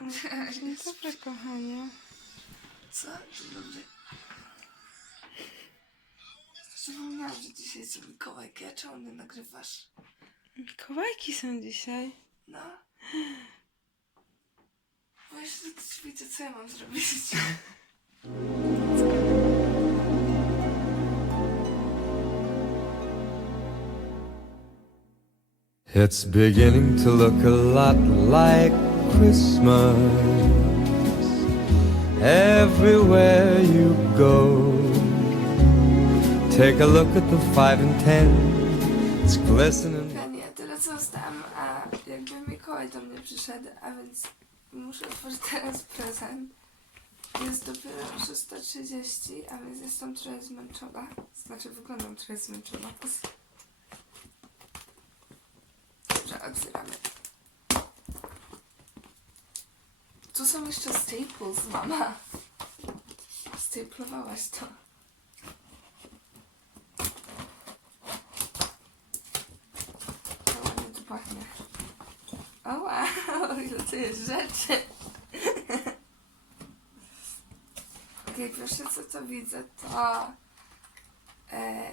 Dzień dobry, kochanie. Co? Dzień dobry. Zapomniałam, że dzisiaj jest Mikołajki, a czemu nie nagrywasz? Mikołajki są dzisiaj. No. Jeszcze też widzę, co ja mam zrobić. It's beginning to look a lot like Christmas everywhere you go. Take a look at the five and ten, it's glistening. Nie, tyle co zostałam, a jakby Mikołaj do mnie przyszedł, a więc muszę otworzyć teraz prezent. Jest dopiero 6.30, a więc jestem trochę zmęczona. Znaczy wyglądam trochę zmęczona. Tu są jeszcze staples, mama. Staplowałaś to. To ładnie tu pachnie. O oh, wow, ile tu jest rzeczy. Okej, pierwsze co to widzę to e,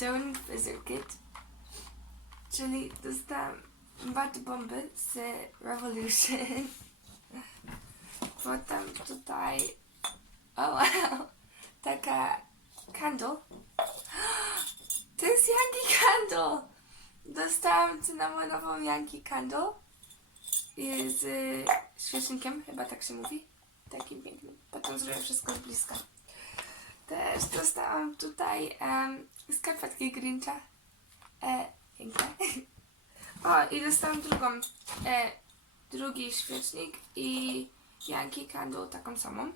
Joan Fizzle Kit, czyli dostałam bat bomby z Revolution. Potem tutaj, o wow, taka candle. To jest Yankee Candle! Dostałam cynamonową Yankee Candle z y, świecznikiem, chyba tak się mówi. Takim pięknym. Potem zrobię wszystko z bliska. Też dostałam tutaj um, skarpetki Grincha. E, piękne. O, i dostałam drugą, e, drugi świecznik i Yankee Candle, taką samą.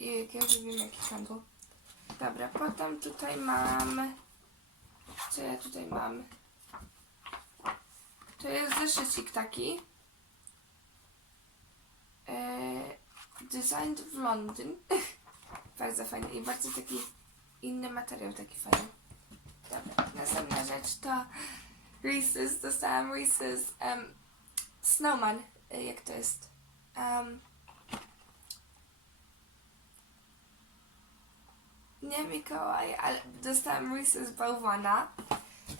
I ja wiem jaki candle. Dobra, potem tutaj mam... Co ja tutaj mam? To jest zeszycik taki. Eee, designed w Londyn. bardzo fajny i bardzo taki inny materiał, taki fajny. Dobra, następna rzecz to Reese's. Dostałam Reese's um, Snowman. E, Jak to jest? Um, nie Mikołaj, ale dostałam Reese's bałwana.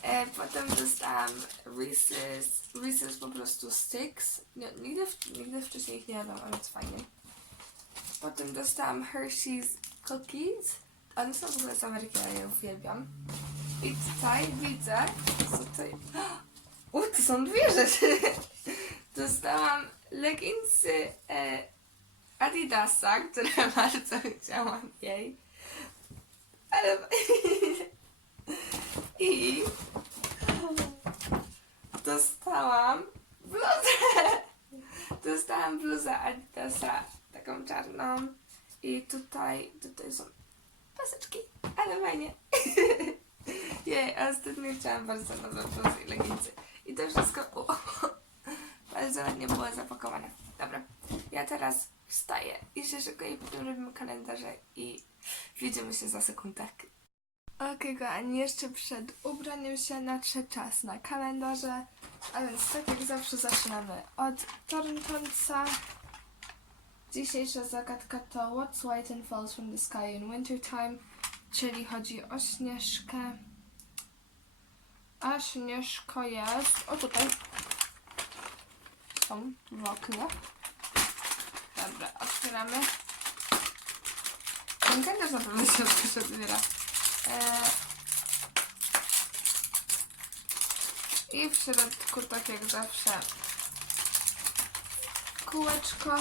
E, potem dostałam Reese's, Reese's po prostu Sticks. Nie, nigdy, nigdy wcześniej ich nie jadłam, ale jest fajnie. Potem dostałam Hershey's Cookies. One są w ogóle z Ameryki, ale je uwielbiam. I tutaj widzę, co tutaj... U, to są dwie rzeczy. Dostałam leginsy e, Adidasa, które bardzo chciałam jej. Ale... I dostałam bluzę. Dostałam bluzę Adidasa, taką czarną. I tutaj, tutaj są paseczki, ale fajnie. Jej, a ostatnio chciałam bardzo nowe bluzy i leginsy. I to wszystko u, bardzo ładnie było zapakowane. Dobra, ja teraz wstaję i się szykuję potem robimy kalendarze i widzimy się za sekundę. Okej, kochani, jeszcze przed ubraniem się nadszedł czas na kalendarze, a więc tak jak zawsze zaczynamy od Torntonsa. Dzisiejsza zagadka to What's white and falls from the sky in wintertime, czyli chodzi o Śnieżkę. A Śnieżko jest... O, tutaj. Są w oknie. Dobra, otwieramy. Ten kalendarz na pewno się też otwiera. E, I w środku, tak jak zawsze, kółeczko.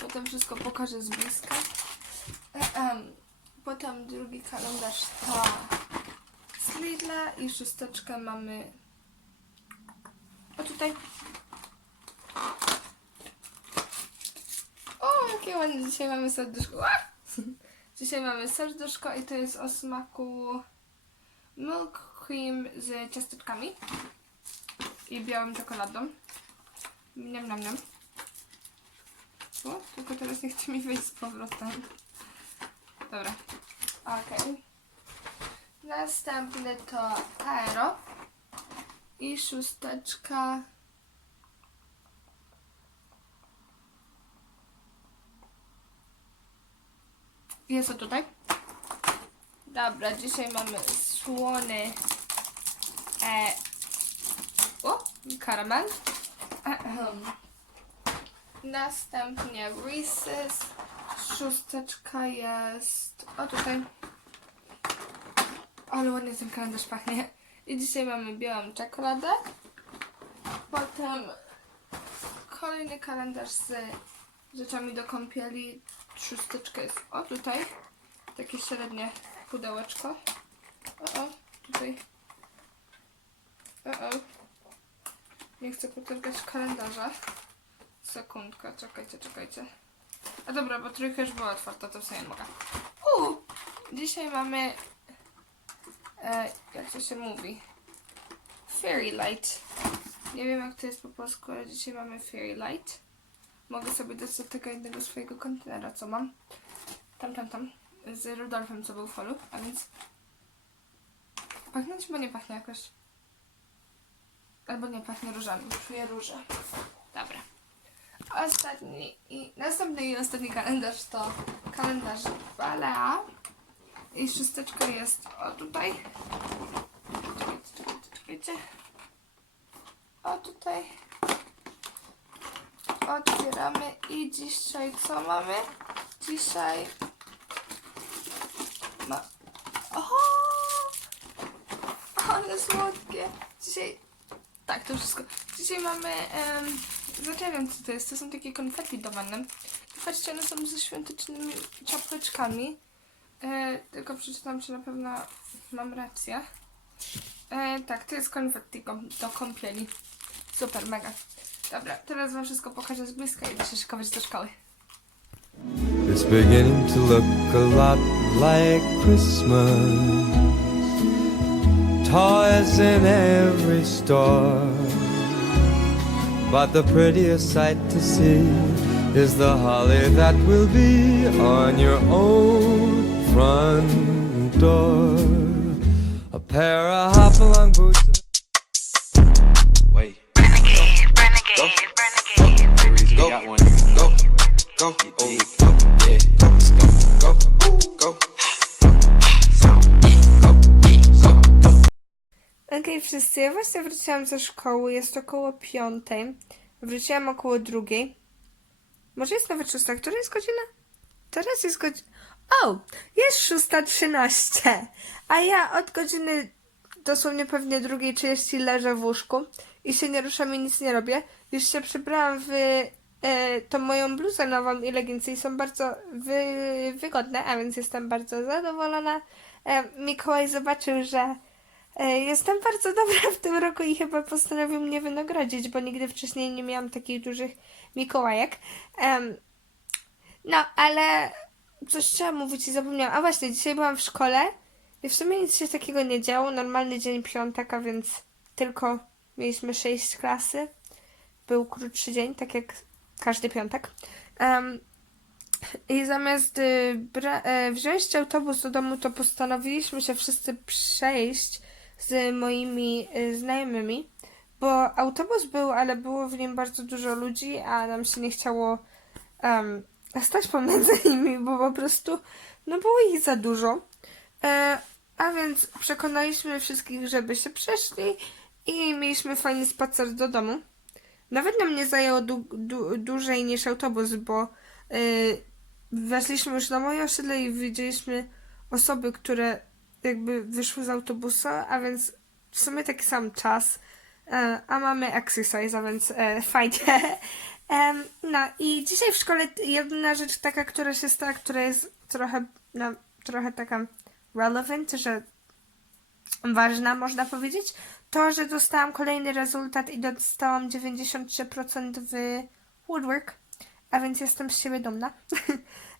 Potem wszystko pokażę z bliska. E, em, Potem drugi kalendarz to z Lidla i szósteczkę mamy o tutaj. O, jakie. Dzisiaj mamy serduszko. Dzisiaj mamy serduszko i to jest o smaku milk cream z ciasteczkami i białą czekoladą. Niam, niam, niam. O, tylko teraz nie chce mi wyjść z powrotem. Dobra. Okej. Następny to Aero. I szósteczka Jest to tutaj. Dobra, dzisiaj mamy słony e, o, karamel. Następnie Reese's. Szósteczka jest o tutaj. Ale ładnie ten kalendarz pachnie. I dzisiaj mamy białą czekoladę. Potem kolejny kalendarz z rzeczami do kąpieli. Szósteczka jest o tutaj. Takie średnie pudełeczko. O, o tutaj. O, o. Nie chcę potykać kalendarza. Sekundka, czekajcie, czekajcie. A dobra, bo trójka już była otwarta, to sobie nie mogę. Uuu! Dzisiaj mamy... E, jak to się mówi? Fairy Light. Nie wiem jak to jest po polsku, ale dzisiaj mamy Fairy Light. Mogę sobie dać do tego jednego swojego kontenera, co mam. Tam, tam, tam. Z Rudolfem, co był w holu, a więc... Pachnąć, bo nie pachnie jakoś. Albo nie pachnie różami, czuję róże. Dobra. Ostatni i następny i ostatni kalendarz to kalendarz Balea. I szósteczka jest o tutaj. Czekajcie, czekajcie, czekajcie. O tutaj. Otwieramy i dzisiaj co mamy? Dzisiaj ma... Oho! Ale słodkie. Dzisiaj tak, to wszystko. Dzisiaj mamy. Um, znaczy, ja wiem co to jest. To są takie konfetti do wanny. Patrzcie, one są ze świątecznymi czapeczkami. E, tylko przeczytam, czy na pewno mam rację. E, tak, to jest konfetti do kąpieli. Super, mega. Dobra, teraz wam wszystko pokażę z bliska i się szykować do szkoły. It's beginning to look a lot like Christmas. Toys in every store. But the prettiest sight to see is the holly that will be on your own front door. A pair of hop-along boots. Go. Go. Go. One. Go. Go. Oh, go. Yeah. Go. Go. Go. Go. Okej, wszyscy, ja właśnie wróciłam ze szkoły, jest około piątej. Wróciłam około drugiej. Może jest nawet szósta, która jest godzina? Teraz jest godzina... O! Jest szósta trzynaście! A ja od godziny dosłownie pewnie drugiej trzydzieści leżę w łóżku i się nie ruszam i nic nie robię. Już się przebrałam w e, tą moją bluzę nową i leginsy i są bardzo wy, wygodne, a więc jestem bardzo zadowolona. E, Mikołaj zobaczył, że E, Jestem bardzo dobra w tym roku i chyba postanowił mnie wynagrodzić, bo nigdy wcześniej nie miałam takich dużych Mikołajek. Em, no, ale coś chciałam mówić i zapomniałam. A właśnie, dzisiaj byłam w szkole i w sumie nic się takiego nie działo. Normalny dzień piątek, a więc tylko mieliśmy sześć klasy. Był krótszy dzień, tak jak każdy piątek. Em, i zamiast y, e, wziąć autobus do domu, to postanowiliśmy się wszyscy przejść z moimi y, znajomymi, bo autobus był, ale było w nim bardzo dużo ludzi, a nam się nie chciało um, stać pomiędzy nimi, bo po prostu no było ich za dużo. E, a więc przekonaliśmy wszystkich, żeby się przeszli i mieliśmy fajny spacer do domu. Nawet nam nie zajęło du- du- dłużej niż autobus, bo y, weszliśmy już na moje osiedle i widzieliśmy osoby, które jakby wyszły z autobusa, a więc w sumie taki sam czas. E, a mamy exercise, a więc e, fajnie. No i dzisiaj w szkole jedyna rzecz taka, która się stała, która jest trochę, no, trochę taka relevant, że ważna, można powiedzieć, to, że dostałam kolejny rezultat i dostałam 93% w woodwork, a więc jestem z siebie dumna.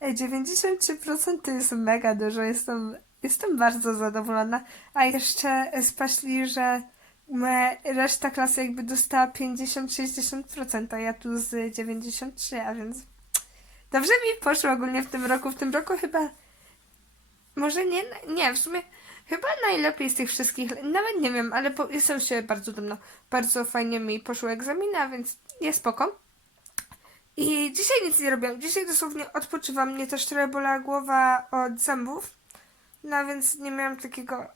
93% to jest mega dużo, jestem, jestem bardzo zadowolona, a jeszcze spaśli, że reszta klasy jakby dostała 50-60%, a ja tu z 93, a więc dobrze mi poszło ogólnie w tym roku. W tym roku chyba może nie, nie, w sumie chyba najlepiej z tych wszystkich, nawet nie wiem, ale po, jestem siebie bardzo dumna. Bardzo fajnie mi poszły a więc jest spoko. I dzisiaj nic nie robię. Dzisiaj dosłownie odpoczywam. Mnie też trochę bolała głowa od zębów. No więc nie miałam takiego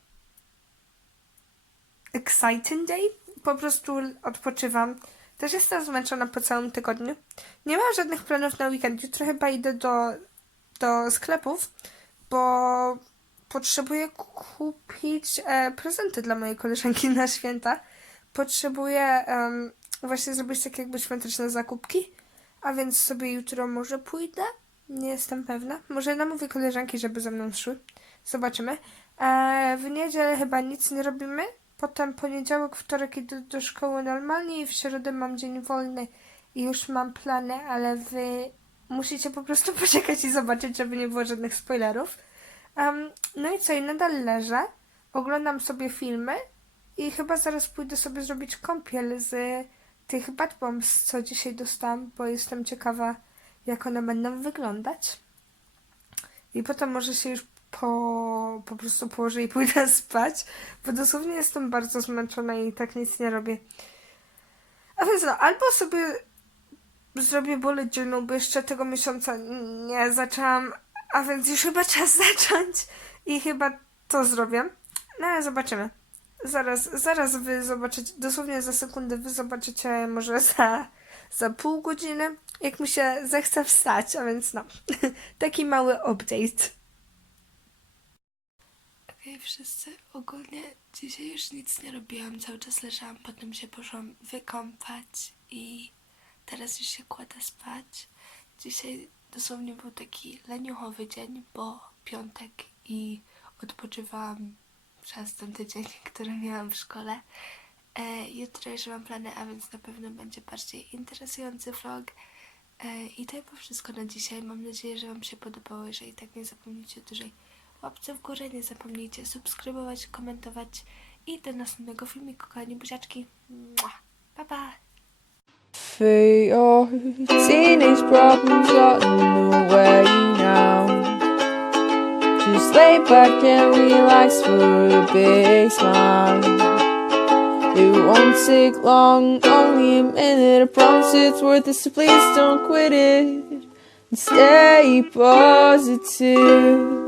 exciting day. Po prostu odpoczywam. Też jestem zmęczona po całym tygodniu. Nie mam żadnych planów na weekend. Jutro chyba idę do, do sklepów, bo potrzebuję kupić e, prezenty dla mojej koleżanki na święta. Potrzebuję em, właśnie zrobić takie jakby świąteczne zakupki. A więc sobie jutro może pójdę. Nie jestem pewna. Może namówię koleżanki, żeby ze mną szły. Zobaczymy. E, w niedzielę chyba nic nie robimy. Potem poniedziałek, wtorek idę do szkoły normalnie i w środę mam dzień wolny i już mam plany, ale wy musicie po prostu poczekać i zobaczyć, żeby nie było żadnych spoilerów. Em, no i co, i nadal leżę, oglądam sobie filmy i chyba zaraz pójdę sobie zrobić kąpiel z tych bad bombs, co dzisiaj dostałam, bo jestem ciekawa, jak one będą wyglądać. I potem może się już po, po prostu położę i pójdę spać, bo dosłownie jestem bardzo zmęczona i tak nic nie robię. A więc no, albo sobie zrobię bullet journal, bo jeszcze tego miesiąca nie zaczęłam, a więc już chyba czas zacząć i chyba to zrobię. No ale zobaczymy. Zaraz, zaraz wy zobaczycie, dosłownie za sekundę wy zobaczycie może za, za pół godziny, jak mi się zechce wstać, a więc no, taki mały update. Okej, wszyscy. Ogólnie dzisiaj już nic nie robiłam, cały czas leżałam, potem się poszłam wykąpać i teraz już się kładę spać. Dzisiaj dosłownie był taki leniuchowy dzień, bo piątek i odpoczywałam przez ten tydzień, który miałam w szkole. E, jutro jeszcze mam plany, a więc na pewno będzie bardziej interesujący vlog. E, I to chyba wszystko na dzisiaj. Mam nadzieję, że Wam się podobało. Jeżeli tak, nie zapomnijcie o dużej łapce w górze. Nie zapomnijcie subskrybować, komentować. I do następnego filmiku, kochani buziaczki. Mua. Pa, pa! For oh, your teenage problems are in the way now. Just lay back and relax for a big smile. It won't take long, only a minute. I promise it's worth it. So please don't quit it. Stay positive.